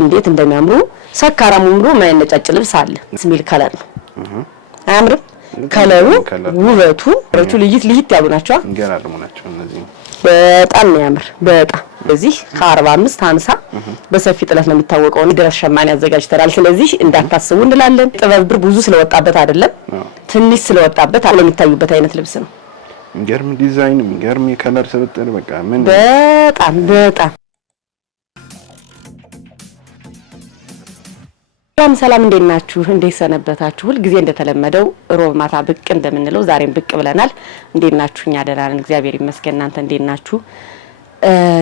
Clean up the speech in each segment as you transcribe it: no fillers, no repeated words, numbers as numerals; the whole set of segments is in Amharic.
እንዴት እንደሚያምሩ ሰካራሙ ሙሉ ማይነጫጭ ልብስ አለ ስሚል ከለር ነው አያምርም ከለሩ ውበቱ ልይት ያሉ ናቸው እንገራለሙ ናቸው እነዚህ በጣም ያምር በጣም በዚህ ከ45 50 በሰፊ ጥለት ነው የሚታወቀው ድረስ ሸማኔ ያዘጋጅተናል ስለዚህ እንዳታስቡ እንላለን ጥበብ ብር ብዙ ስለወጣበት አይደለም ትንሽ ስለወጣበት አለ የሚታዩበት አይነት ልብስ ነው እንገርም ዲዛይን እንገርም የከለር ስብጥር በቃ ምን በጣም ሰላም እንዴት ናችሁ እንዴት ሰነበታችሁ ሁሉ ጊዜ እንደተለመደው ሮብ ማታ ብቅ እንደምንለው ዛሬም ብቅ ብለናል እንዴት ናችሁ እኛ ደህና ነን እግዚአብሔር ይመስገን እናንተ እንዴት ናችሁ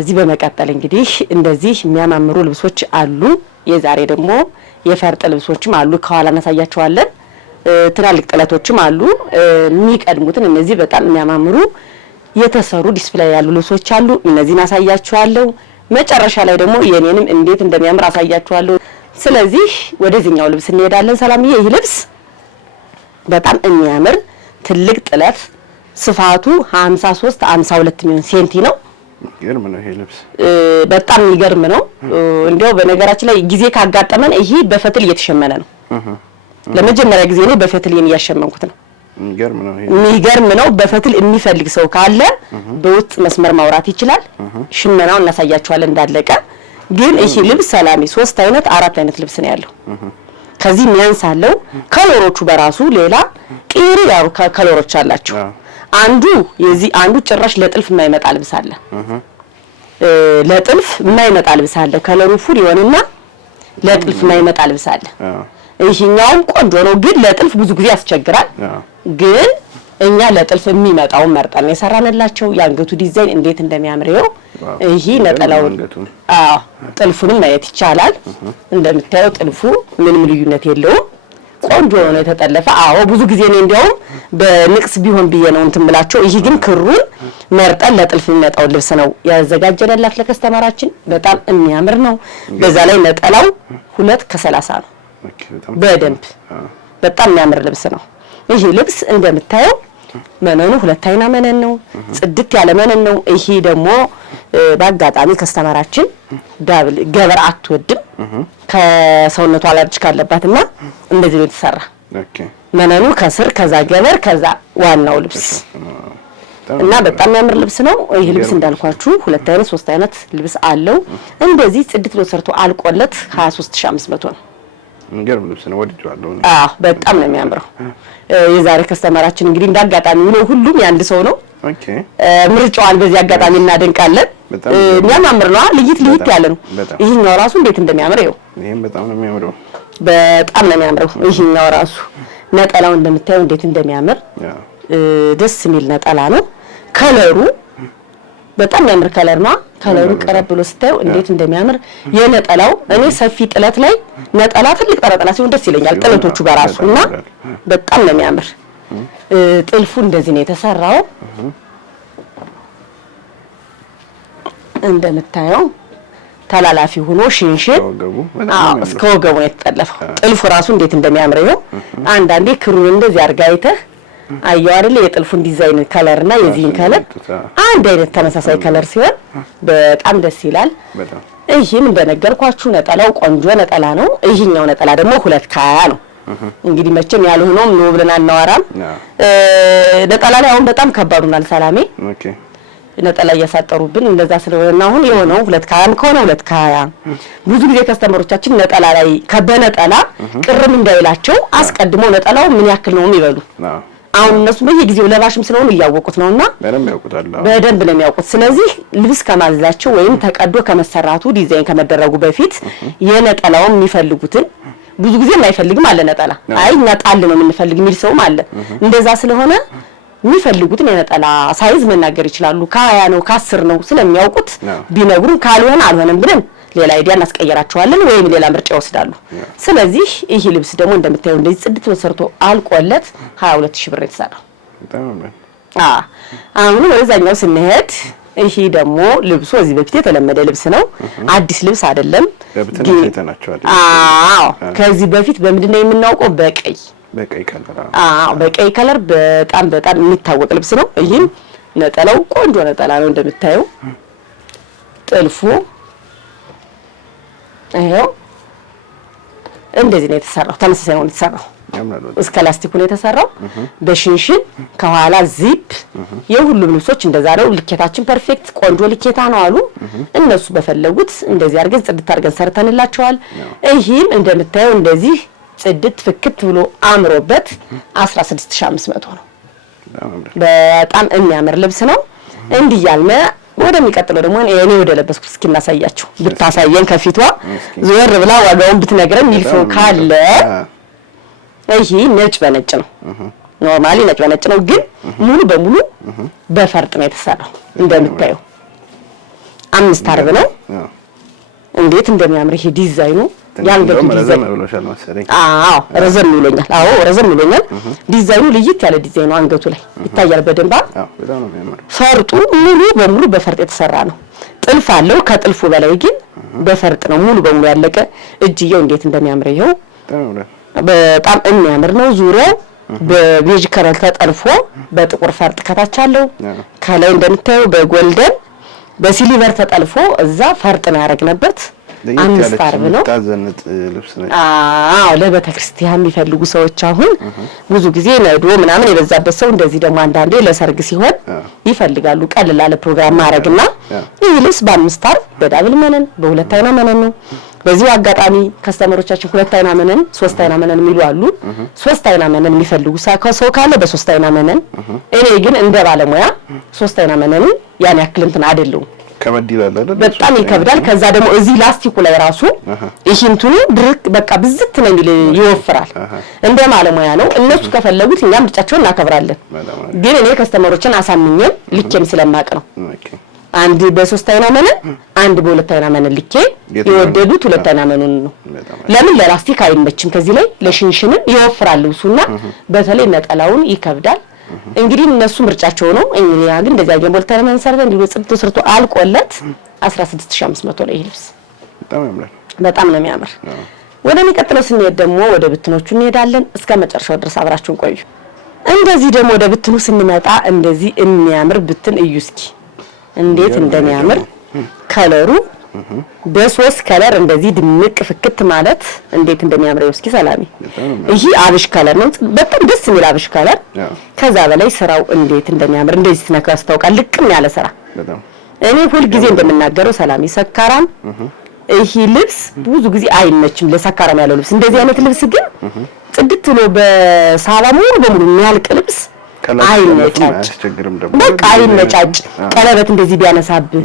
እዚህ በመቀጠል እንግዲህ እንደዚህ የሚያማምሩ ልብሶች አሉ የዛሬ ደግሞ የፈርጥ ልብሶችም አሉ ከኋላ እናሳያቸዋለን ትላልቅ ጥለቶችም አሉ የሚቀድሙትን እነዚህ በጣም የሚያማምሩ የተሰሩ ዲስፕሌይ ያሉ ልብሶች አሉ እነዚህን አሳያችኋለሁ መጨረሻ ላይ ደግሞ የኔንም እንዴት እንደሚያምር አሳያችኋለሁ ስለዚህ ወደዚህኛው ልብስ እንሄዳለን ሰላምዬ ይህ ልብስ በጣም የሚያምር ትልቅ ጥለት ስፋቱ 53 52 ሚሊዮን ሴንቲ ነው ይገርም ነው ይሄ ልብስ በጣም ይገርም ነው እንዴው በነገራችን ላይ ጊዜ ካጋጠመን ይሄ በፈትል እየተሸመነ ነው ለመጀመሪያ ጊዜ ነው በፈትል እያሸመንኩት ነው የሚገርም ነው በፈትል የሚፈልግ ሰው ካለ በውስጥ መስመር ማውራት ይችላል ሽመናውን እናሳያችኋለን እንዳለቀ ግን ይሄ ልብስ ሰላሚ 3 አይነት 4 አይነት ልብስ ነው ያለው ከዚህ የሚያንሳለው ከለሮቹ በራሱ ሌላ ቂሪ ያው ከለሮች አላቸው አንዱ ጭራሽ ለጥልፍ የማይመጣ ልብስ አለ ለጥልፍ የማይመጣ ልብስ አለ ከለሩ ፉል ይሆንና ለጥልፍ የማይመጣ ልብስ አለ ይሄኛው ቆንጆ ነው ግን ለጥልፍ ብዙ ጊዜ ያስቸግራል ግን እኛ ለጥልፍ የሚመጣው መርጠን የሰራንላቸው ያንገቱ ዲዛይን እንዴት እንደሚያምረው ይሄ ነጠላው ጥልፉንም ማየት ይቻላል እንደምታየው ጥልፉ ምንም ልዩነት የለውም ቆንጆ ነው የተጠለፈ ብዙ ጊዜ ነው እንዲያው በንቅስ ቢሆን በየነው እንትምላቸው ይሄ ግን ክሩን መርጠን ለጥልፍ የሚመጣው ልብስ ነው ያዘጋጀንላት ለከስተመራችን በጣም የሚያምር ነው በዛ ላይ ነጠላው 2:30 ነው በደንብ በጣም የሚያምር ልብስ ነው ይሄ ልብስ እንደምታየው መነኑ 2 አይና መነን ነው ጽድት ያለ መነን ነው ይሄ ደግሞ ባጋጣሚ ከስተመራችን ዳብል ገበር አትወድም ከሰውነቷ አለርጅ ካለባትና እንደዚህ ነው የተሰራ መነኑ ከስር ከዛ ገበር ከዛ ዋናው ልብስ እና በጣም የሚያምር ልብስ ነው ይሄ ልብስ እንዳልኳችሁ 2 አይነት 3 አይነት ልብስ አለው እንደዚህ ጽድት ብሎ ሰርቶ አልቆለት 23500 ነው እንገርም ልብስ ነው ወድጄዋለሁ በጣም ነው የሚያምረው የዛሬ ከስተመራችን እንግዲህ እንዳጋጣሚ ነው ሁሉም ያንድ ሰው ነው ምርጫዋን በዚህ አጋጣሚ እናደንቃለን የሚያምር ነው ልይት ያለ ነው ይሄኛው ራሱ እንዴት እንደሚያምር ይሄም በጣም ነው የሚያምረው በጣም ነው የሚያምረው ይሄኛው ራሱ ነጠላው እንደምታየው እንዴት እንደሚያምር ደስ የሚል ነጠላ ነው ከለሩ በጣም የሚያምር ከለር ነው ከለሩ ቀረብ ብሎ ስታዩ እንዴት እንደሚያምር የነጠላው እኔ ሰፊ ጥለት ላይ ነጠላ ትልቅ ነጠላ ሲሆን ደስ ይለኛል ጥለቶቹ በራሱና በጣም ነው የሚያምር ጥልፉ እንደዚህ ነው የተሰራው እንደምታየው ተላላፊ ሆኖ ሽንሽን እስከ ወገቡ የተጠለፈው ጥልፉ ራሱ እንዴት እንደሚያምር አንዳንዴ ክሩን እንደዚህ አርጋይተህ አየው አይደል የጥልፉን ዲዛይን ከለርና የዚህን ከለር አንድ አይነት ተመሳሳይ ከለር ሲሆን በጣም ደስ ይላል ይሄም እንደነገርኳችሁ ነጠላው ቆንጆ ነጠላ ነው ይሄኛው ነጠላ ደግሞ 2:20 ነው እንግዲህ መቼም ያልሆነውም ነው ብለን አናወራም ነጠላ ላይ አሁን በጣም ከባዱናል ሰላሜ ነጠላ ያሳጠሩብን እንደዛ ስለሆነና አሁን የሆነው 2:20 ከሆነ 2:20 ብዙ ጊዜ ከስተመሮቻችን ነጠላ ላይ ከበነጠላ ቅርም እንዳይላቸው አስቀድመው ነጠላው ምን ያክል ነው የሚበሉ አሁን እነሱ በየጊዜው ለባሽም ስለሆነ ያያወቁት ነውና በደንብ ነው የሚያውቁት ስለዚህ ልብስ ከማዘዛቸው ወይም ተቀዶ ከመሰራቱ ዲዛይን ከመደረጉ በፊት የነጠላውን የሚፈልጉትን ብዙ ጊዜ የማይፈልግም አለ ነጠላ ነጣል ነው የምንፈልግ የሚል ሰውም አለ እንደዛ ስለሆነ የሚፈልጉትን የነጠላ ሳይዝ መናገር ይችላሉ ከ20 ነው ከ10 ነው ስለሚያውቁት ቢነግሩን ካልሆነ አልሆነም ብለን ሌላ አይዲያ እናስቀየራቸዋለን ወይም ሌላ ምርጫ ይወስዳሉ ስለዚህ ይሄ ልብስ ደግሞ እንደምታዩ እንደዚህ ጽድት ተሰርቶ አልቆለት 22000 ብር የተሰራው አሁን ወደዛኛው ስንሄድ ይሄ ደግሞ ልብሱ እዚህ በፊት የተለመደ ልብስ ነው አዲስ ልብስ አይደለም ከዚህ በፊት በምንድነው የምናውቀው በቀይ ከለር በጣም የሚታወቅ ልብስ ነው ይሄም ነጠላው ቆንጆ ነጠላ ነው እንደምታዩ ጥልፉ ይሄው እንደዚህ ነው የተሰራው። ተመሳሳይ ነው የተሰራው። እስከ ላስቲኩ ነው የተሰራው። በሽንሽን ከኋላ ዚፕ የሁሉም ልብሶች እንደዛ ነው። ልኬታችን ፐርፌክት ቆንጆ ልኬታ ነው አሉ እነሱ በፈለጉት እንደዚህ አድርገን ጽድት አድርገን ሰርተንላቸዋል። ይሄም እንደምታየው እንደዚህ ጽድት ፍክት ብሎ አምሮበት 16500 ነው። በጣም የሚያምር ልብስ ነው። እንዲህ ያልነ ወደሚቀጥለው ደግሞ እኔ ወደ ለበስኩት እስኪ እናሳያችሁ። ብታሳየን ከፊቷ ዞር ብላ ዋጋውን ብትነግረን ሚል ሰው ካለ ይሄ ነጭ በነጭ ነው። ኖርማሊ ነጭ በነጭ ነው፣ ግን ሙሉ በሙሉ በፈርጥ ነው የተሰራው። እንደምታየው 5 አርብ ነው። እንዴት እንደሚያምር ይሄ ዲዛይኑ ያንገቱ ዲዛይን ብሎሻል መሰለኝ። ረዘም ይለኛል። ረዘም ይለኛል። ዲዛይኑ ልይት ያለ ዲዛይኑ አንገቱ ላይ ይታያል በደንብ። በጣም ነው የሚያምር። ፈርጡ ሙሉ በሙሉ በፈርጥ የተሰራ ነው። ጥልፍ አለው። ከጥልፉ በላይ ግን በፈርጥ ነው ሙሉ በሙሉ ያለቀ። እጅየው እንዴት እንደሚያምር ይሄው በጣም የሚያምር ነው። ዙሪያው በቤጅ ከለር ተጠልፎ በጥቁር ፈርጥ ከታች አለው። ከላይ እንደምታየው በጎልደን በሲልቨር ተጠልፎ እዛ ፈርጥ ነው ያረግነበት። 5 አርብ ነው። ታዘንጥ ልብስ ነው። ለቤተ ክርስቲያን የሚፈልጉ ሰዎች አሁን ብዙ ጊዜ ነዶ ምናምን የበዛበት ሰው እንደዚህ ደግሞ አንዳንዴ ለሰርግ ሲሆን ይፈልጋሉ ቀለል ያለ ፕሮግራም ማድረግና ይህ ልብስ በ5 አርብ በዳብል መነን በሁለት አይና መነን ነው። በዚህ አጋጣሚ ከስተመሮቻችን ሁለት አይና መነን 3 አይና መነን የሚሉ አሉ። 3 አይና መነን የሚፈልጉ ሰው ካለ በ3 አይና መነን፣ እኔ ግን እንደ ባለሙያ 3 አይና መነን ያን ያክል እንትን አይደለም። ከበድ ይላል አይደል? በጣም ይከብዳል። ከዛ ደግሞ እዚህ ላስቲኩ ላይ ራሱ ይህንቱን ድርቅ በቃ ብዝት ነው የሚል ይወፍራል። እንደ ባለሙያ ነው። እነሱ ከፈለጉት እኛም ምርጫቸውን እናከብራለን። ግን እኔ ከስተመሮችን አሳምኜም ልኬም ስለማቅ ነው። አንድ በ3 አይና መነን አንድ በ2 አይና መነን ልኬ የወደዱት 2 አይና መነን ነው። ለምን ለላስቲክ አይመችም። ከዚህ ላይ ለሽንሽንም ይወፍራል ልብሱና በተለይ ነጠላውን ይከብዳል። እንግዲህ እነሱ ምርጫቸው ነው። እኛ ግን እንደዛ የቦልታ ለምን ሰርተን እንዲሁ ጽድት ሰርቶ አልቆለት 16500 ነው ይሄ ልብስ። በጣም ያምራል። በጣም ነው የሚያምር። ወደሚቀጥለው ስንሄድ ደግሞ ወደ ብትኖቹ እንሄዳለን። እስከ መጨረሻው ድረስ አብራችሁን ቆዩ። እንደዚህ ደግሞ ወደ ብትኑ ስንመጣ እንደዚህ የሚያምር ብትን እዩ እስኪ እንዴት እንደሚያምር ከለሩ በ3 ከለር እንደዚህ ድምቅ ፍክት ማለት እንዴት እንደሚያምር እስኪ ሰላሚ። ይሄ አብሽ ከለር ነው። በጣም ደስ የሚል አብሽ ከለር። ከዛ በላይ ስራው እንዴት እንደሚያምር እንደዚህ ትነካው ያስታውቃል። ልቅም ያለ ስራ። እኔ ሁሉ ጊዜ እንደምናገረው ሰላሚ ሰካራም ይሄ ልብስ ብዙ ጊዜ አይመችም ለሰካራም ያለው ልብስ። እንደዚህ አይነት ልብስ ግን ጽድት ብሎ በሳባ ሙሉ በሙሉ የሚያልቅ ልብስ አይነጫጭ። በቃ አይነጫጭ። ቀለበት እንደዚህ ቢያነሳብህ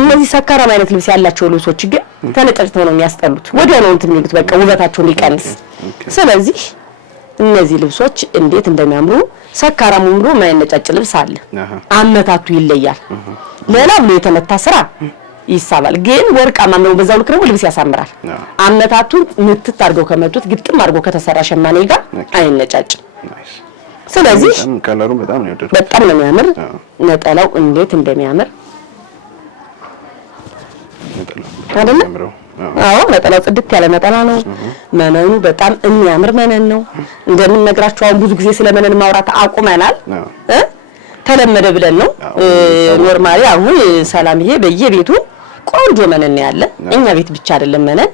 እነዚህ ሰካራም አይነት ልብስ ያላቸው ልብሶች ግን ተነጫጭተው ነው የሚያስጠሉት። ወዲያው ነው እንትን የሚሉት በቃ ውበታቸውን ሊቀንስ። ስለዚህ እነዚህ ልብሶች እንዴት እንደሚያምሩ ሰካራም ሙሉ የማይነጫጭ ልብስ አለ። አመታቱ ይለያል። ሌላ ብሎ የተመታ ስራ ይሳባል። ግን ወርቃማ ነው። በዛው ልክ ደግሞ ልብስ ያሳምራል። አመታቱን ምትት አድርገው ከመቱት ግጥም አድርገው ከተሰራ ሸማኔ ጋር አይነጫጭም። ስለዚህ ከለሩ በጣም ነው ያደረው። በጣም ነው የሚያምር። ነጠላው እንዴት እንደሚያምር አይደል? ነጠላው ጽድት ያለ ነጠላ ነው። መነኑ በጣም የሚያምር መነን ነው። እንደምንነግራችሁ አሁን ብዙ ጊዜ ስለ መነን ማውራት አቁመናል። ተለመደ ብለን ነው። ኖርማሊ አሁን ሰላምዬ በየቤቱ ቆንጆ መነን ያለ እኛ ቤት ብቻ አይደለም መነን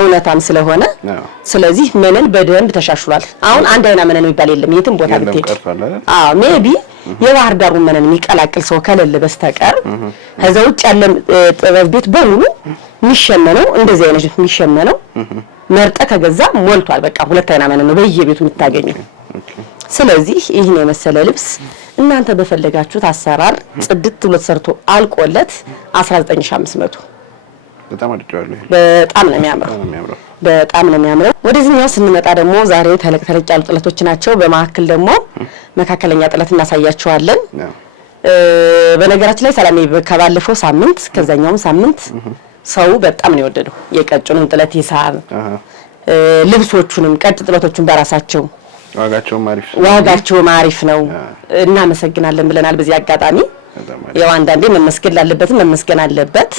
እውነታም ስለሆነ ስለዚህ መነን በደንብ ተሻሽሏል። አሁን አንድ አይና መነን የሚባል የለም የትም ቦታ ብትሄድ። ሜቢ የባህር ዳሩ መነን የሚቀላቅል ሰው ከሌለ በስተቀር ከዛ ውጭ ያለ ጥበብ ቤት በሙሉ የሚሸመነው እንደዚህ አይነት የሚሸመነው መርጠ ከገዛ ሞልቷል። በቃ 2 አይና መነን ነው በየቤቱ የምታገኘው። ስለዚህ ይሄን የመሰለ ልብስ እናንተ በፈለጋችሁት አሰራር ጽድት ብሎ ተሰርቶ አልቆለት 19500 በጣም አድርጫለሁ። በጣም ነው የሚያምረው። በጣም ነው የሚያምረው። ወደዚህኛው ስንመጣ ደግሞ ዛሬ ተለቅ ያሉ ጥለቶች ናቸው። በመካከል ደግሞ መካከለኛ ጥለት እናሳያቸዋለን። በነገራችን ላይ ሰላም ከባለፈው ሳምንት ከዛኛው ሳምንት ሰው በጣም ነው የወደደው። የቀጭኑን ጥለት ይሳብ ልብሶቹንም ቀጭ ጥለቶቹን በራሳቸው ዋጋቸው አሪፍ ነው። እናመሰግናለን ብለናል በዚህ አጋጣሚ። ያው አንዳንዴ መመስገን ላለበትም መመስገን አለበት።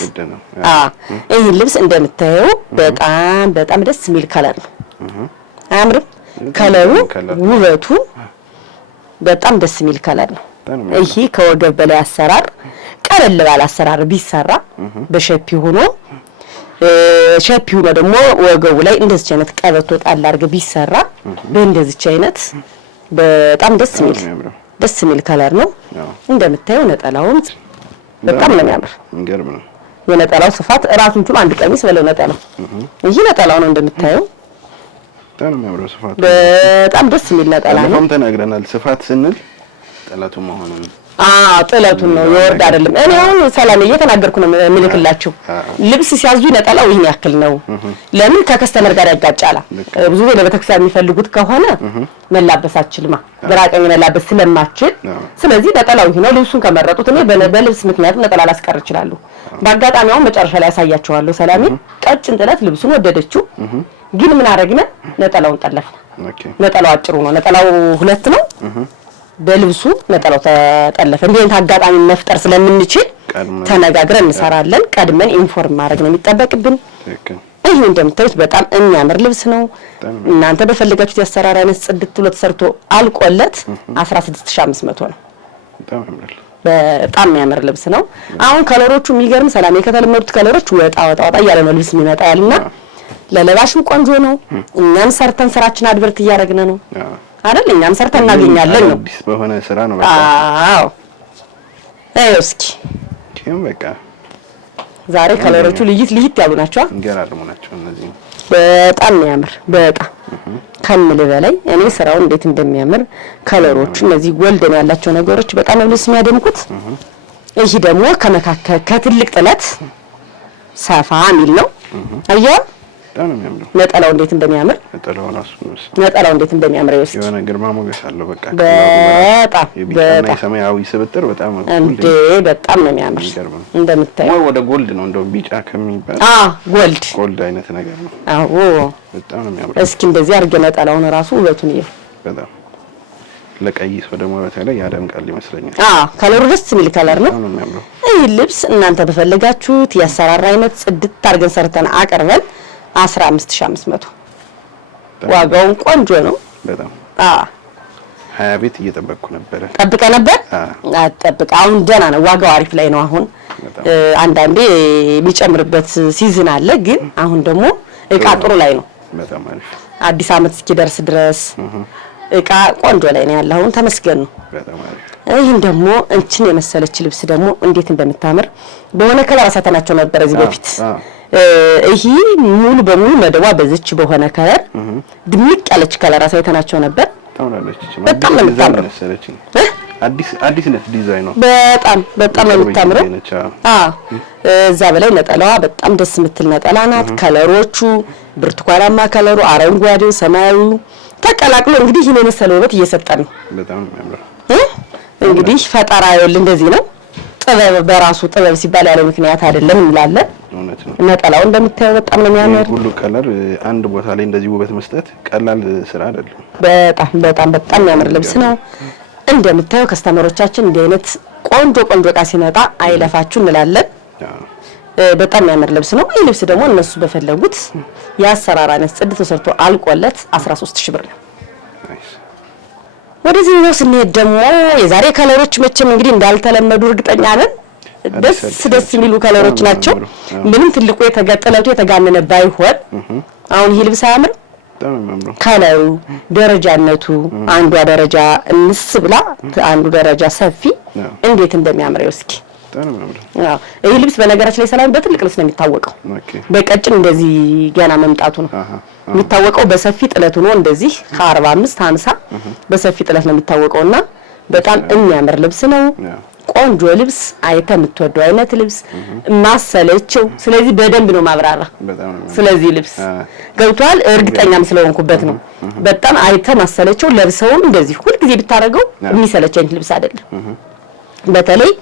ይሄ ልብስ እንደምታየው በጣም በጣም ደስ የሚል ከለር ነው። አያምርም? ከለሩ ውበቱ በጣም ደስ የሚል ከለር ነው። ይሄ ከወገብ በላይ አሰራር ቀለል ባለ አሰራር ቢሰራ በሸፒ ሆኖ ሸፒው ነው ደግሞ ወገቡ ላይ እንደዚህ አይነት ቀበቶ ጣል አድርገህ ቢሰራ በእንደዚህ አይነት በጣም ደስ የሚል ከለር ነው። እንደምታየው ነጠላውን በጣም ነው የሚያምር። እንገርም ነው የነጠላው ስፋት ራሱን ችሎ አንድ ቀሚስ በለው ነጠላው ይሄ ነጠላው ነው እንደምታየው በጣም የሚያምረው ስፋት በጣም ደስ የሚል ነጠላ ነው። ለምን ተናግረናል ስፋት ስንል ጥለቱ መሆኑን ጥለቱን ነው የወርድ አይደለም። እኔ አሁን ሰላም እየተናገርኩ ነው ምልክላችሁ ልብስ ሲያዙ ነጠላው ይሄን ያክል ነው። ለምን ከከስተመር ጋር ያጋጫላ ብዙ ጊዜ ለቤተክርስቲያን የሚፈልጉት ከሆነ መላበሳችልማ በራቀኝ መላበስ ስለማችል ስለዚህ ነጠላው ይሄ ነው። ልብሱን ከመረጡት እኔ በልብስ ምክንያት ነጠላ ላስቀር ይችላሉ። በአጋጣሚ አሁን መጨረሻ ላይ ያሳያቸዋለሁ። ሰላም ቀጭን ጥለት ልብሱን ወደደችው ግን ምን አረግነ ነጠላውን ጠለፍነ። ነጠላው አጭሩ ነው። ነጠላው 2 ነው። በልብሱ ነጠላው ተጠለፈ። እንዴት አጋጣሚ መፍጠር ስለምንችል ተነጋግረን እንሰራለን። ቀድመን ኢንፎርም ማድረግ ነው የሚጠበቅብን። ይሄ እንደምታዩት በጣም የሚያምር ልብስ ነው። እናንተ በፈልጋችሁት ያሰራር አይነት ጽድት ብሎ ተሰርቶ አልቆለት 16500 ነው። በጣም የሚያምር ልብስ ነው። አሁን ከለሮቹ የሚገርም ሰላም ከተለመዱት ከለሮች ወጣ እያለ ነው ልብስ የሚመጣልና ለለባሽም ቆንጆ ነው። እኛም ሰርተን ስራችን አድቨርት እያደረግን ነው አይደል? እኛም ሰርተን እናገኛለን ነው። አዲስ በሆነ ስራ ነው በቃ። እስኪ በቃ ዛሬ ከለሮቹ ልይት ያሉ ናቸው። እንገራርሙ ናቸው እነዚህ። በጣም የሚያምር በጣም ከምል በላይ እኔ ስራው እንዴት እንደሚያምር ከለሮቹ እነዚህ ጎልደን ያላቸው ነገሮች በጣም ነው ልብስ የሚያደምቁት። ይሄ ደግሞ ከትልቅ ጥለት ሰፋ የሚል ነው። አየው ነጠላው እንዴት እንደሚያምር ነጠላው እንዴት እንደሚያምር ይወስድ የሆነ ግርማ ሞገስ አለው። በቃ በጣም ሰማያዊ ስብጥር በጣም በጣም ነው የሚያምር። እንደምታየው ወደ ጎልድ ነው እንደው ቢጫ ከሚባል ጎልድ አይነት ነገር ነው። በጣም ነው የሚያምር። እስኪ እንደዚህ አድርገህ ነጠላውን ራሱ ውበቱን ይሄ በጣም ለቀይ ሰው ደግሞ በተለይ ያደምቃል ይመስለኛል። ከለሩ ደስ የሚል ከለር ነው። ይሄ ልብስ እናንተ በፈለጋችሁት ያሰራራ አይነት ጽድት አድርገን ሰርተን አቀርበን 15500 ዋጋውን ቆንጆ ነው በጣም 20 ቤት እየጠበቅኩ ነበር። ጠብቀ ነበር አጠብቀ አሁን ደህና ነው። ዋጋው አሪፍ ላይ ነው። አሁን አንዳንዴ የሚጨምርበት ሲዝን አለ፣ ግን አሁን ደግሞ እቃ ጥሩ ላይ ነው። በጣም አሪፍ አዲስ አመት እስኪደርስ ድረስ እቃ ቆንጆ ላይ ነው ያለው። አሁን ተመስገን ነው። በጣም አሪፍ። ይሄን ደግሞ እንችን የመሰለች ልብስ ደግሞ እንዴት እንደምታምር በሆነ ከለር አሳተናቸው ነበር እዚህ በፊት። ይሄ ሙሉ በሙሉ መደዋ በዚች በሆነ ከለር ድምቅ ያለች ከለር አሳይተናቸው ነበር። በጣም ነው የምታምረው። አዲስ ነት ዲዛይን ነው። በጣም ነው የምታምረው። እዛ በላይ ነጠላዋ በጣም ደስ የምትል ነጠላ ናት። ከለሮቹ ብርቱካናማ ከለሩ፣ አረንጓዴው፣ ሰማያዊ ተቀላቅሎ እንግዲህ ይሄን የመሰለ ውበት እየሰጠን ነው። በጣም የሚያምር እንግዲህ ፈጠራ ይወል እንደዚህ ነው። ጥበብ በራሱ ጥበብ ሲባል ያለ ምክንያት አይደለም እንላለን። ነጠላው እንደምታየው በጣም ነው የሚያምር። ሁሉ ከለር አንድ ቦታ ላይ እንደዚህ ውበት መስጠት ቀላል ስራ አይደለም። በጣም የሚያምር ልብስ ነው። እንደምታየው ከስተመሮቻችን እንዲህ አይነት ቆንጆ እቃ ሲመጣ አይለፋችሁ እንላለን። በጣም የሚያምር ልብስ ነው። ይህ ልብስ ደግሞ እነሱ በፈለጉት የአሰራር አይነት ጽድት ተሰርቶ አልቆለት 13000 ብር ነው። ወደዚህ ነው ስንሄድ ደግሞ የዛሬ ከለሮች መቼም እንግዲህ እንዳልተለመዱ እርግጠኛ ነን። ደስ የሚሉ ከለሮች ናቸው። ምንም ትልቁ የተገጠለቱ የተጋነነ ባይሆን አሁን ይሄ ልብስ አያምር? ከለሩ ደረጃነቱ አንዷ ደረጃ እንስ ብላ አንዱ ደረጃ ሰፊ እንዴት እንደሚያምር እስኪ ይሄ ልብስ በነገራችን ላይ ሰላም በትልቅ ልብስ ነው የሚታወቀው። በቀጭን እንደዚህ ገና መምጣቱ ነው የሚታወቀው። በሰፊ ጥለት ሆኖ እንደዚህ ከ45 50 በሰፊ ጥለት ነው የሚታወቀውና በጣም የሚያምር ልብስ ነው። ቆንጆ ልብስ አይተህ የምትወደው አይነት ልብስ ማሰለችው። ስለዚህ በደንብ ነው ማብራራ። ስለዚህ ልብስ ገብቷል። እርግጠኛም ስለሆንኩበት ነው። በጣም አይተህ ማሰለችው። ለብሰውም እንደዚህ ሁሉ ጊዜ ብታረገው የሚሰለች አይነት ልብስ አይደለም። በተለይ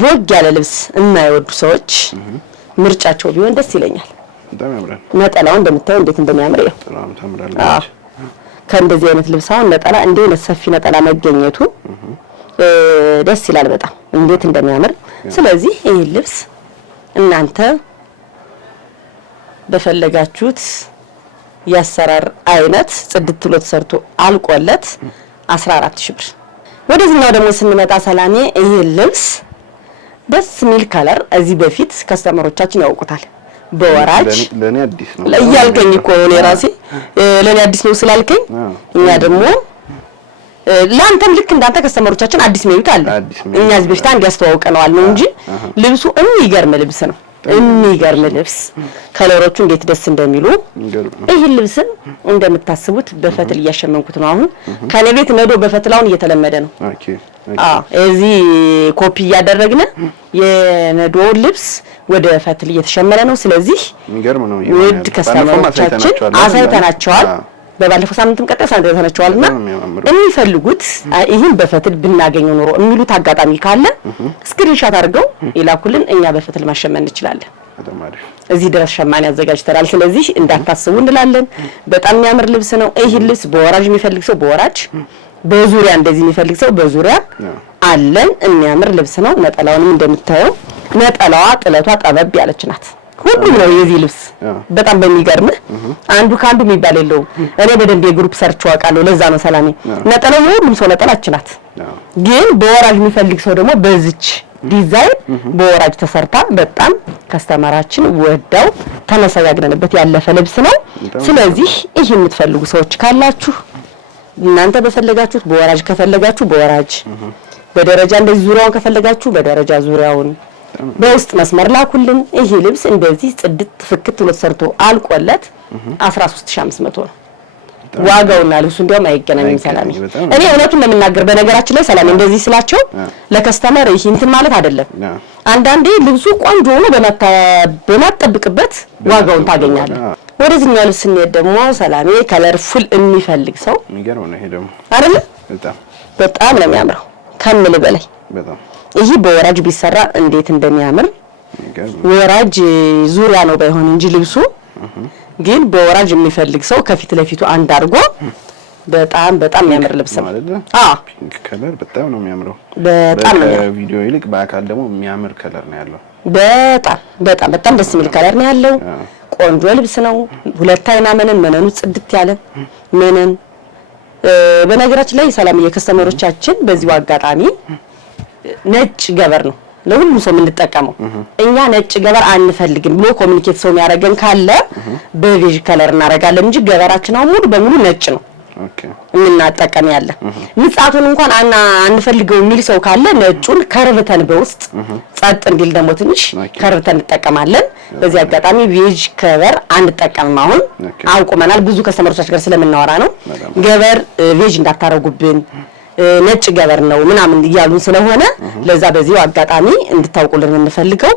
ቦግ ያለ ልብስ የማይወዱ ሰዎች ምርጫቸው ቢሆን ደስ ይለኛል። ነጠላው እንደምታየው እንዴት እንደሚያምር ያው ከእንደዚህ አይነት ልብስ አሁን ነጠላ እንደ አይነት ሰፊ ነጠላ መገኘቱ ደስ ይላል በጣም እንዴት እንደሚያምር። ስለዚህ ይሄ ልብስ እናንተ በፈለጋችሁት ያሰራር አይነት ጽድት ብሎ ተሰርቶ አልቆለት 14000 ብር። ወደዚህኛው ደግሞ ስንመጣ ሰላሜ ይሄ ልብስ ደስ የሚል ከለር እዚህ በፊት ከስተመሮቻችን ያውቁታል። በወራጅ ለኔ አዲስ ነው ያልከኝ እኮ እኔ ራሴ ለኔ አዲስ ነው ስላልከኝ እኛ ደግሞ ላንተም ልክ እንዳንተ ከስተመሮቻችን አዲስ የሚሉት አለ እኛ እዚህ በፊት አንድ ያስተዋውቀናል ነው እንጂ ልብሱ የሚገርም ልብስ ነው የሚገርም ልብስ ከለሮቹ እንዴት ደስ እንደሚሉ ይሄ ልብስ እንደምታስቡት በፈትል እያሸመንኩት ነው አሁን ከኔ ቤት ነዶ በፈትላውን እየተለመደ ነው እዚህ ኮፒ እያደረግነ የነዶ ልብስ ወደ ፈትል እየተሸመነ ነው ስለዚህ የሚገርም ነው ውድ ከስተመሮቻችን አሳይተናቸዋል በባለፈው ሳምንትም ቀጣይ ሳንተናቸዋልና የሚፈልጉት ይሄን በፈትል ብናገኘው ኖሮ የሚሉት አጋጣሚ ካለ ስክሪንሻት አድርገው ይላኩልን እኛ በፈትል ማሸመን እንችላለን እዚህ ድረስ ሸማኔ አዘጋጅተናል ስለዚህ እንዳታስቡ እንላለን በጣም የሚያምር ልብስ ነው ይሄ ልብስ በወራጅ የሚፈልግ ሰው በወራጅ በዙሪያ እንደዚህ የሚፈልግ ሰው በዙሪያ አለን የሚያምር ልብስ ነው ነጠላውንም እንደምታየው ነጠላዋ ጥለቷ ጠበብ ያለች ናት ሁሉም ነው የዚህ ልብስ በጣም በሚገርም አንዱ ካንዱ የሚባል የለው እኔ በደንብ የግሩፕ ሰርች ዋቃለሁ ለዛ ነው ሰላሜ ነጠላው ሁሉም ሰው ነጠላችን ናት ግን በወራጅ የሚፈልግ ሰው ደግሞ በዚች ዲዛይን በወራጅ ተሰርታ በጣም ከስተመራችን ወዳው ተመሰጋግነንበት ያለፈ ልብስ ነው ስለዚህ ይሄ የምትፈልጉ ሰዎች ካላችሁ እናንተ በፈለጋችሁት በወራጅ ከፈለጋችሁ በወራጅ በደረጃ እንደዚህ ዙሪያውን ከፈለጋችሁ በደረጃ ዙሪያውን በውስጥ መስመር ላኩልን ይሄ ልብስ እንደዚህ ጽድት ፍክት ብሎ ተሰርቶ አልቆለት 13500 ነው ዋጋውና ልብሱ እንደውም አይገናኝም ሰላም እኔ እውነቱን ለምናገር በነገራችን ላይ ሰላም እንደዚህ ስላቸው ለከስተመር ይሄ እንትን ማለት አይደለም አንዳንዴ ልብሱ ቆንጆ ሆኖ በማጠብቅበት ዋጋውን ታገኛለህ ወደዚህኛው ልብስ ስንሄድ ደግሞ ሰላሜ ከለርፉል የሚፈልግ ሰው የሚገርም ነው ይሄ ደግሞ አይደል በጣም ነው የሚያምረው ከምል በላይ በጣም ይሄ በወራጅ ቢሰራ እንዴት እንደሚያምር ወራጅ ዙሪያ ነው ባይሆን እንጂ ልብሱ ግን በወራጅ የሚፈልግ ሰው ከፊት ለፊቱ አንድ አድርጎ በጣም የሚያምር ልብስ ነው ፒንክ ከለር በጣም ነው የሚያምረው በጣም ነው ቪዲዮ ይልቅ በአካል ደግሞ የሚያምር ከለር ነው ያለው በጣም ደስ የሚል ከለር ነው ያለው ቆንጆ ልብስ ነው ሁለት አይና መነኑ ጽድት ያለ መነን በነገራችን ላይ ሰላም የከስተመሮቻችን በዚሁ አጋጣሚ ነጭ ገበር ነው ለሁሉም ሰው የምንጠቀመው እኛ ነጭ ገበር አንፈልግም ብሎ ኮሙኒኬት ሰው የሚያደርገን ካለ በቬጅ ከለር እናደርጋለን እንጂ ገበራችን አሁን ሙሉ በሙሉ ነጭ ነው እናጠቀም ያለ ንጻቱን እንኳን አንፈልገው የሚል ሰው ካለ ነጩን ከርብተን በውስጥ ጸጥ እንዲል ደግሞ ትንሽ ከርብተን እንጠቀማለን በዚህ አጋጣሚ ቬጅ ከበር አንጠቀምም አሁን አውቁመናል ብዙ ከስተመሮቻችን ጋር ስለምናወራ ነው ገበር ቬጅ እንዳታረጉብን ነጭ ገበር ነው ምናምን ይያሉን ስለሆነ ለዛ በዚሁ አጋጣሚ እንድታውቁልን እንፈልገው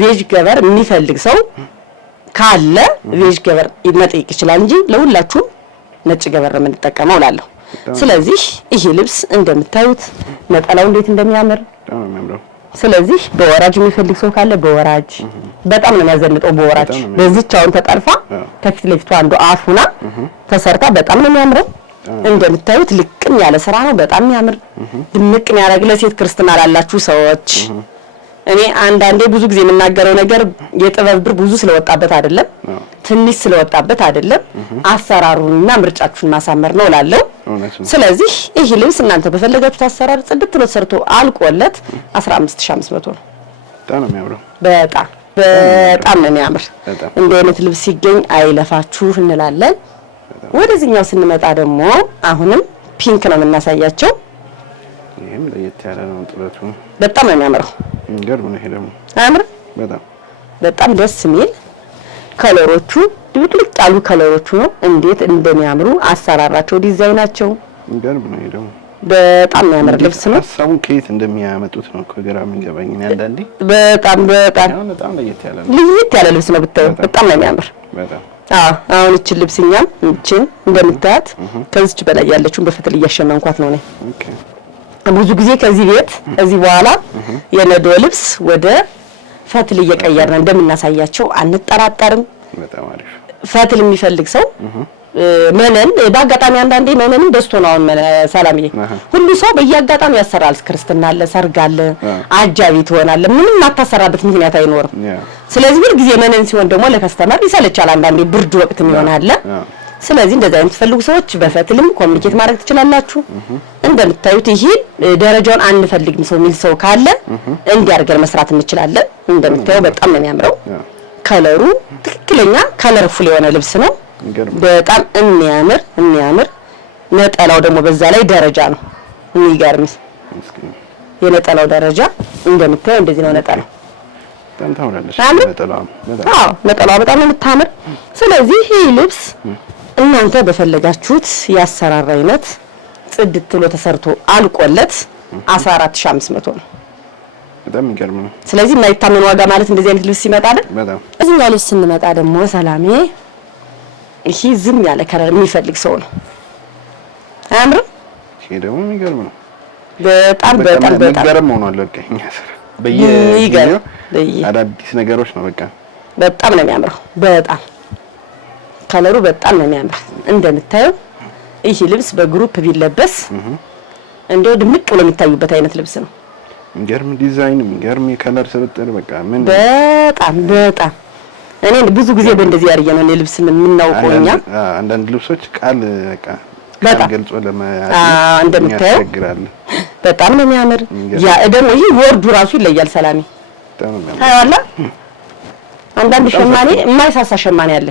ቬጅ ገበር የሚፈልግ ሰው ካለ ቬጅ ገበር መጠየቅ ይችላል እንጂ ለሁላችሁም ነጭ ገበር ነው የምንጠቀመው እላለሁ ስለዚህ ይሄ ልብስ እንደምታዩት ነጠላው እንዴት እንደሚያምር ስለዚህ በወራጅ የሚፈልግ ሰው ካለ በወራጅ በጣም ነው የሚያዘንጠው በወራጅ በዚህቻውን ተጠልፋ ከፊት ለፊቱ አንዱ አፉና ተሰርታ በጣም ነው የሚያምረው እንደምታዩት ልቅም ያለ ስራ ነው በጣም የሚያምር ድምቅ የሚያደርግ ለሴት ክርስትና ላላችሁ ሰዎች እኔ አንዳንዴ ብዙ ጊዜ የምናገረው ነገር የጥበብ ብር ብዙ ስለወጣበት አይደለም ትንሽ ስለወጣበት አይደለም አሰራሩንና ምርጫችሁን ማሳመር ነው እላለሁ ስለዚህ ይሄ ልብስ እናንተ በፈለጋችሁት አሰራር ጽድት ብሎ ተሰርቶ አልቆለት 15500 ነው በጣም ነው የሚያምረው በጣም ነው የሚያምር እንደ አይነት ልብስ ሲገኝ አይለፋችሁ እንላለን ወደዚህኛው ስንመጣ ደግሞ አሁንም ፒንክ ነው የምናሳያቸው ይሄም ለየት ያለ ነው ጥለቱ በጣም ነው የሚያምረው እንገርም ነው ይሄ ደግሞ አምር በጣም ደስ የሚል ከለሮቹ ድብልቅ ያሉ ከለሮቹ ነው እንዴት እንደሚያምሩ አሰራራቸው ዲዛይናቸው እንገርም ነው ይሄ ደግሞ በጣም የሚያምር ልብስ ነው ሐሳቡን ከየት እንደሚያመጡት ነው ከግራም እንገባኝ አንዳንዴ በጣም ለየት ያለ ልብስ ነው ብታዩ በጣም ነው የሚያምር አሁን እቺ ልብስኛም እቺን እንደምታያት ከዚች በላይ ያለችውን በፈትል እያሸመንኳት ነው ነኝ ብዙ ጊዜ ከዚህ ቤት እዚህ በኋላ የነዶ ልብስ ወደ ፈትል እየቀየርን እንደምናሳያቸው አንጠራጠርም በጣም አሪፍ ፈትል የሚፈልግ ሰው መነን በአጋጣሚ አንዳንዴ መነንም ደስቶ ነው አሁን ሰላምዬ ሁሉ ሰው በየአጋጣሚ ያሰራል ክርስትና አለ ሰርግ አለ አጃቢ ትሆናለ ምንም ማታሰራበት ምክንያት አይኖርም ስለዚህ ሁሉ ጊዜ መነን ሲሆን ደግሞ ለከስተመር ይሰለቻል አንዳንዴ ብርድ ወቅት ይሆናል ስለዚህ እንደዛ አይነት ፈልጉ ሰዎች በፈትልም ኮሙኒኬት ማድረግ ትችላላችሁ እንደምታዩት ይሄ ደረጃውን አንፈልግም ሰው የሚል ሰው ካለ እንዲያርገር መስራት እንችላለን እንደምታዩ በጣም ነው የሚያምረው ከለሩ ትክክለኛ ከለርፉል የሆነ ልብስ ነው። በጣም የሚያምር ነጠላው ደግሞ በዛ ላይ ደረጃ ነው። የሚገርም የነጠላው ደረጃ እንደምታየው እንደዚህ ነው ነጠላው። በጣም ታምራለች ነጠላው። ነጠላው በጣም የምታምር። ስለዚህ ይህ ልብስ እናንተ በፈለጋችሁት ያሰራር አይነት ጽድት ብሎ ተሰርቶ አልቆለት 14500 ነው። በጣም የሚገርም ነው። ስለዚህ የማይታመን ዋጋ ማለት እንደዚህ አይነት ልብስ ሲመጣ አይደል? በጣም እዚህኛው ልብስ ስንመጣ ደግሞ ሰላሜ ይሄ ዝም ያለ ከለር የሚፈልግ ሰው ነው። አያምርም? ይሄ ደግሞ የሚገርም ነው። በጣም የሚገርም ሆኗል። በቃ እኛ ስራ በየጊዜው አዳዲስ ነገሮች ነው። በጣም ነው የሚያምረው። በጣም ከለሩ በጣም ነው የሚያምር። እንደምታየው ይሄ ልብስ በግሩፕ ቢለበስ እንደው ድምቅ ብሎ የሚታዩበት አይነት ልብስ ነው። የሚገርም ዲዛይን፣ የሚገርም የከለር ስብጥር ምን በጣም እኔ ብዙ ጊዜ በእንደዚህ ያርየ ነው ልብስ የምናውቀው እኛ። አንዳንድ ልብሶች ቃል ገልጾ ለማያዝ እንደምታየው በጣም ነው የሚያምር። ያ ደግሞ ይሄ ወርዱ ራሱ ይለያል። ሰላሚ ታያላ። አንዳንድ ሸማኔ የማይሳሳ ሸማኔ አለ።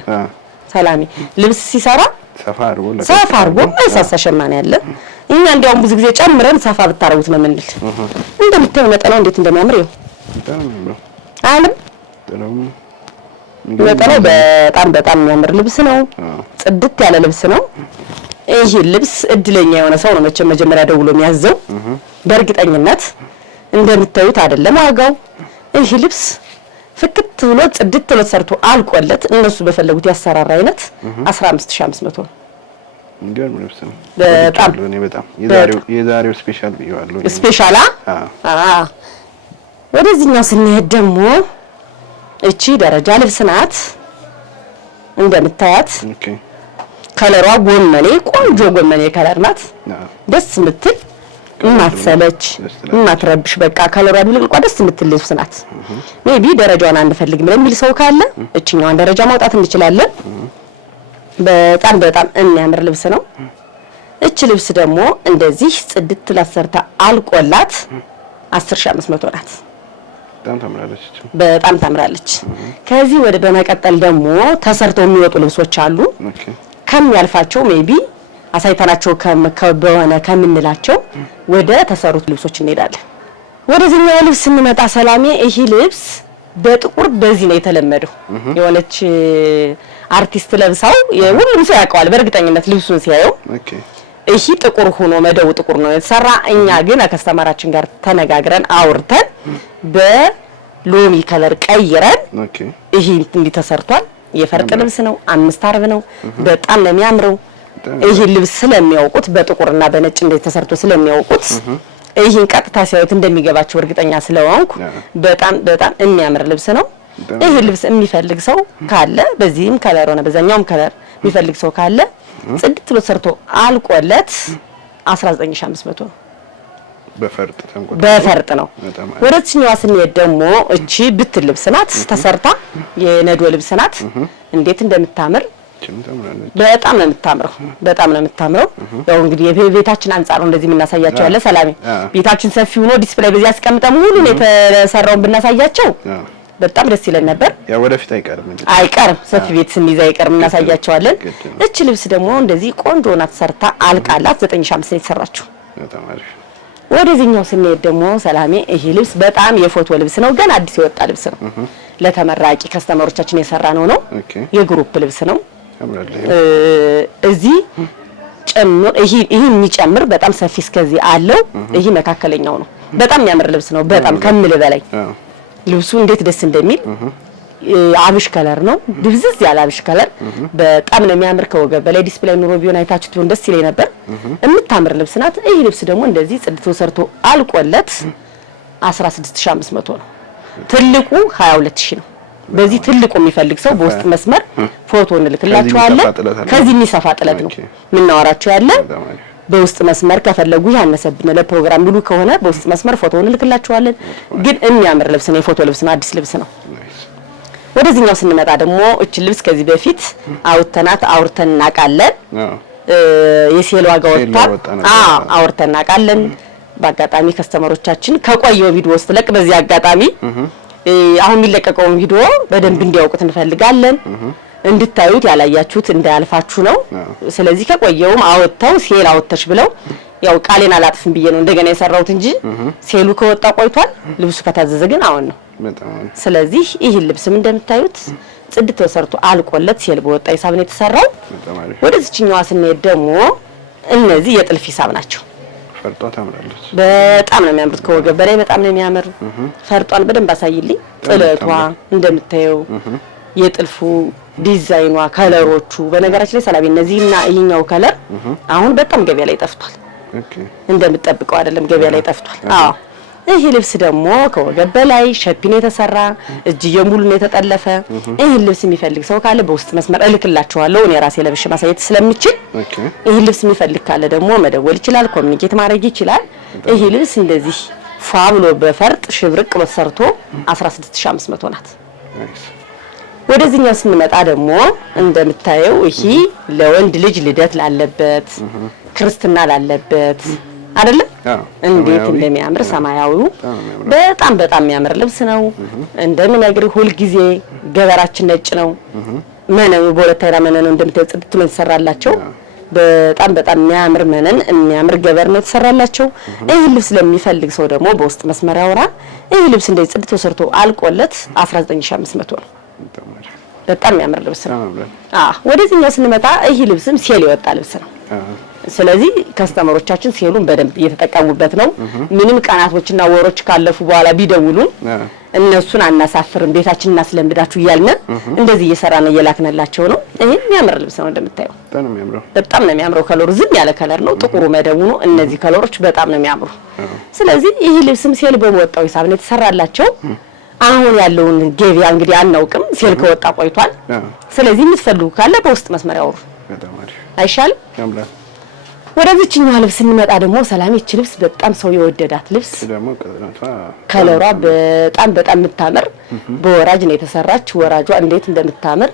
ሰላሚ ልብስ ሲሰራ ሰፋ አድርጎ የማይሳሳ ሸማኔ አለ። እኛ እንዲያውም ብዙ ጊዜ ጨምረን ሰፋ ብታረጉት ነው የምንል። እንደምታየው ነጠላው እንዴት እንደሚያምር ይኸው። አለም ነጠላው በጣም የሚያምር ልብስ ነው። ጽድት ያለ ልብስ ነው። ይሄ ልብስ እድለኛ የሆነ ሰው ነው መቼም መጀመሪያ ደውሎ የሚያዘው። በእርግጠኝነት እንደምታዩት አይደለም ዋጋው። ይሄ ልብስ ፍክት ብሎ ጽድት ብሎ ሰርቶ አልቆለት እነሱ በፈለጉት ያሰራራ አይነት 15500 ነው። እንዴት ነው ልብስ ነው? በጣም የዛሬው ስፔሻል ቢዋለው ስፔሻላ ወደዚህኛው ስንሄድ ደግሞ እቺ ደረጃ ልብስ ናት። እንደምታያት ከለሯ ጎመኔ ቆንጆ ጎመኔ ከለር ናት። ደስ የምትል ማትሰለች ማትረብሽ በቃ ከለሯ ቢልቋ ደስ የምትል ልብስ ናት። ሜቢ ደረጃዋን አንፈልግም ለሚል ሰው ካለ እቺኛዋን ደረጃ ማውጣት እንችላለን። በጣም የሚያምር ልብስ ነው። እቺ ልብስ ደግሞ እንደዚህ ጽድት ላሰርታ አልቆላት 10500 ናት። በጣም ታምራለች። ከዚህ ወደ በመቀጠል ደግሞ ተሰርተው የሚወጡ ልብሶች አሉ። ከሚያልፋቸው ሜቢ አሳይተናቸው ከበሆነ ከምንላቸው ወደ ተሰሩት ልብሶች እንሄዳለን። ወደዚህኛው ልብስ ስንመጣ ሰላሜ ይሄ ልብስ በጥቁር በዚህ ነው የተለመደው። የሆነች አርቲስት ለብሳው ሁሉም ሰው ያውቀዋል በእርግጠኝነት ልብሱን ሲያየው። ይሄ ጥቁር ሆኖ መደው ጥቁር ነው የተሰራ። እኛ ግን ከስተመራችን ጋር ተነጋግረን አውርተን በሎሚ ከለር ቀይረን ይሄ እንዲህ ተሰርቷል። የፈርጥ ልብስ ነው። 5 አርብ ነው። በጣም ነው የሚያምረው። ይሄ ልብስ ስለሚያውቁት በጥቁርና በነጭ እንዴት ተሰርቶ ስለሚያውቁት ይሄን ቀጥታ ሲያዩት እንደሚገባቸው እርግጠኛ ስለሆንኩ በጣም የሚያምር ልብስ ነው። ይሄ ልብስ የሚፈልግ ሰው ካለ በዚህም ከለር ሆነ በዛኛውም ከለር የሚፈልግ ሰው ካለ ጽድት ብሎ ሰርቶ አልቆለት 19500 ነው። በፈርጥ ነው። ወደዚህኛው ስንሄድ ደግሞ እቺ ብትል ልብስ ናት። ተሰርታ የነዶ ልብስ ናት። እንዴት እንደምታምር በጣም ነው የምታምረው። ያው እንግዲህ የቤታችን አንፃር ነው እንደዚህ የምናሳያቸው ያለ ሰላሜ። ቤታችን ሰፊ ሆኖ ዲስፕሌይ በዚህ አስቀምጠን ሁሉን የተሰራውን ብናሳያቸው በጣም ደስ ይለን ነበር። ያው ወደፊት አይቀርም ሰፊ ቤት ስንይዝ አይቀርም እናሳያቸዋለን። እቺ ልብስ ደግሞ እንደዚህ ቆንጆ ናት። ተሰርታ አልቃላት 9500 ነው የተሰራችው። ወደዚህኛው ስንሄድ ደግሞ ሰላሜ ይሄ ልብስ በጣም የፎቶ ልብስ ነው። ገና አዲስ የወጣ ልብስ ነው። ለተመራቂ ከስተመሮቻችን የሰራ ነው። የግሩፕ ልብስ ነው። እዚህ ጨምር ይሄ የሚጨምር በጣም ሰፊ እስከዚህ አለው። ይሄ መካከለኛው ነው። በጣም የሚያምር ልብስ ነው። በጣም ከምል በላይ ልብሱ እንዴት ደስ እንደሚል አብሽ ከለር ነው። ድብዝዝ ያለ አብሽ ከለር በጣም ነው የሚያምር። ከወገብ በላይ ዲስፕሌይ ኑሮ ቢሆን አይታችሁት ቢሆን ደስ ይለኝ ነበር። የምታምር ልብስ ናት። ይሄ ልብስ ደግሞ እንደዚህ ጽድቶ ሰርቶ አልቆለት 16500 ነው። ትልቁ 22000 ነው። በዚህ ትልቁ የሚፈልግ ሰው በውስጥ መስመር ፎቶ እንልክላችኋለን። ከዚህ የሚሰፋ ጥለት ነው ምናወራቸው ያለ። በውስጥ መስመር ከፈለጉ ያነሰብን ለፕሮግራም ሙሉ ከሆነ በውስጥ መስመር ፎቶ እንልክላችኋለን። ግን የሚያምር ልብስ ነው። የፎቶ ልብስ ነው። አዲስ ልብስ ነው። ወደዚህኛው ስንመጣ ደግሞ እቺ ልብስ ከዚህ በፊት አውርተን እናውቃለን። የሴል ዋጋ ወጣ አውርተን እናውቃለን። በአጋጣሚ ከስተመሮቻችን ከቆየው ቪዲዮ ውስጥ ለቅ በዚህ አጋጣሚ አሁን የሚለቀቀውን ቪዲዮ በደንብ እንዲያውቁት እንፈልጋለን። እንድታዩት ያላያችሁት እንዳያልፋችሁ ነው። ስለዚህ ከቆየውም አወጣው ሴል አወጣሽ ብለው ያው ቃሌን አላጥፍም ብዬ ነው እንደገና የሰራሁት እንጂ ሴሉ ከወጣ ቆይቷል። ልብሱ ከታዘዘ ግን አሁን ነው። ስለዚህ ይሄን ልብስም እንደምታዩት ጽድት ተሰርቶ አልቆለት ሴል በወጣ ሂሳብ ነው የተሰራው። ወደዚህኛዋ ስንሄድ ደግሞ እነዚህ የጥልፍ ሂሳብ ናቸው። ፈርጧ ታምራለች። በጣም ነው የሚያምሩት። ከወገብ በላይ በጣም ነው የሚያምር። ፈርጧን በደንብ አሳይልኝ። ጥለቷ እንደምታየው የጥልፉ ዲዛይኗ፣ ከለሮቹ በነገራችን ላይ ሰላቢ እነዚህና ይሄኛው ከለር አሁን በጣም ገበያ ላይ ጠፍቷል። እንደምትጠብቀው አይደለም፣ ገበያ ላይ ጠፍቷል። አዎ ይሄ ልብስ ደግሞ ከወገብ በላይ ሸፒን የተሰራ እጅዬ ሙሉ ነው የተጠለፈ። ይሄን ልብስ የሚፈልግ ሰው ካለ በውስጥ መስመር እልክላችኋለሁ። እኔ ራሴ ለብሼ ማሳየት ስለምችል ይሄን ልብስ የሚፈልግ ካለ ደግሞ መደወል ይችላል፣ ኮሚኒኬት ማድረግ ይችላል። ይሄ ልብስ እንደዚህ ፏ ብሎ በፈርጥ ሽብርቅ ብሎ ተሰርቶ 16500 ናት። ወደዚህኛው ስንመጣ ደግሞ እንደምታየው ይሄ ለወንድ ልጅ ልደት ላለበት ክርስትና ላለበት አይደለ እንዴት እንደሚያምር ሰማያዊው በጣም በጣም የሚያምር ልብስ ነው። እንደምነግርህ ሁሉ ጊዜ ገበራችን ነጭ ነው። መነኑ በሁለት አይራ መነኑ እንደምታየው ጽድት ነው የተሰራላቸው። በጣም በጣም የሚያምር መነን የሚያምር ገበር ነው የተሰራላቸው። ይሄ ልብስ ለሚፈልግ ሰው ደግሞ በውስጥ መስመር ያወራ። ይሄ ልብስ እንደዚህ ጽድት ተሰርቶ አልቆለት 19500 ነው። በጣም የሚያምር ልብስ ነው። ወደዚህኛው ስንመጣ ይሄ ልብስም ሴል የወጣ ልብስ ነው። ስለዚህ ከስተመሮቻችን ሴሉን በደንብ እየተጠቀሙበት ነው። ምንም ቀናቶችና ወሮች ካለፉ በኋላ ቢደውሉን እነሱን አናሳፍርም፣ ቤታችንን እናስለምዳችሁ እያልን እንደዚህ እየሰራን እየላክነላቸው ነው። ይሄ የሚያምር ልብስ ነው እንደምታየው። በጣም ነው የሚያምረው። ከለሩ ዝም ያለ ከለር ነው፣ ጥቁሩ መደቡ ነው። እነዚህ ከለሮች በጣም ነው የሚያምሩ። ስለዚህ ይሄ ልብስም ሴል በመወጣው ሂሳብ ነው የተሰራላቸው። አሁን ያለውን ገበያ እንግዲህ አናውቅም፣ ሴል ከወጣ ቆይቷል። ስለዚህ የምትፈልጉ ካለ በውስጥ መስመር ያወሩ አይሻልም? ወደዚህኛው ልብስ ስንመጣ ደግሞ ሰላምች ልብስ በጣም ሰው የወደዳት ልብስ ከለሯ በጣም በጣም የምታምር በወራጅ ነው የተሰራች። ወራጇ እንዴት እንደምታምር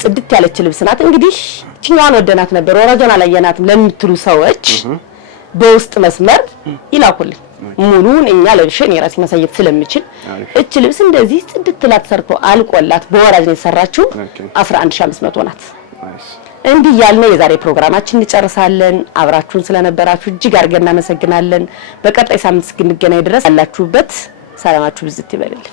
ጽድት ያለች ልብስ ናት። እንግዲህ እቺኛዋን ወደናት ነበር ወራጇን አላየናትም ለምትሉ ሰዎች በውስጥ መስመር ይላኩልኝ። ሙሉን እኛ ለብሼን የራሴ ማሳየት ስለምችል እቺ ልብስ እንደዚህ ጽድት ላት ሰርቶ አልቆላት በወራጅ ነው የተሰራችው 11500 ናት። እንዲህ ያልነው የዛሬ ፕሮግራማችን እንጨርሳለን። አብራችሁን ስለነበራችሁ እጅግ አድርገን እናመሰግናለን። በቀጣይ ሳምንት እስክንገናኝ ድረስ ያላችሁበት ሰላማችሁ ብዝት ይበልልኝ።